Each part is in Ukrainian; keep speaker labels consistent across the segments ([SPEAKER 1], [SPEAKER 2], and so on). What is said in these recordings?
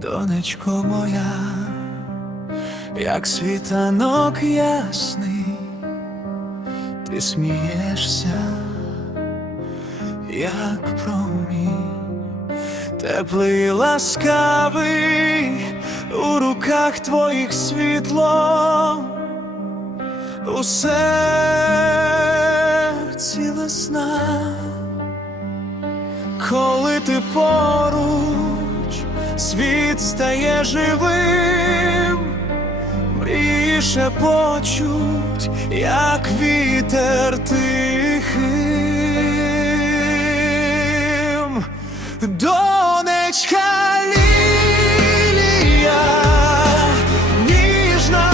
[SPEAKER 1] Донечко моя, як світанок ясний, ти смієшся, як промінь, теплий ласкавий, у руках твоїх світло, у серці весна, коли ти поруч, світ стає живим, мрії шепочуть, як вітер тихим. Донечка лілія, ніжна,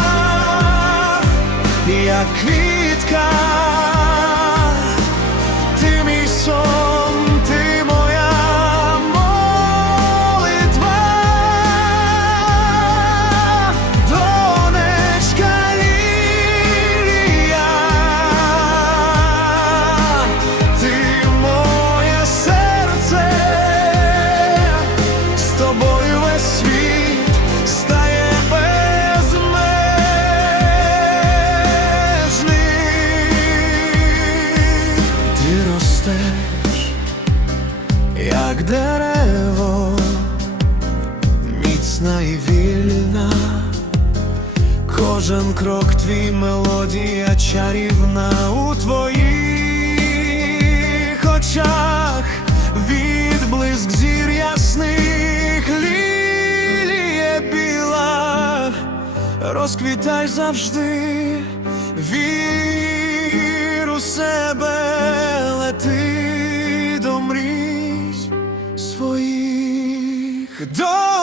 [SPEAKER 1] дерево, міцна і вільна. Кожен крок твій мелодія чарівна у твоїх очах, відблиск зір ясних лілія біла, розквітай завжди, Don't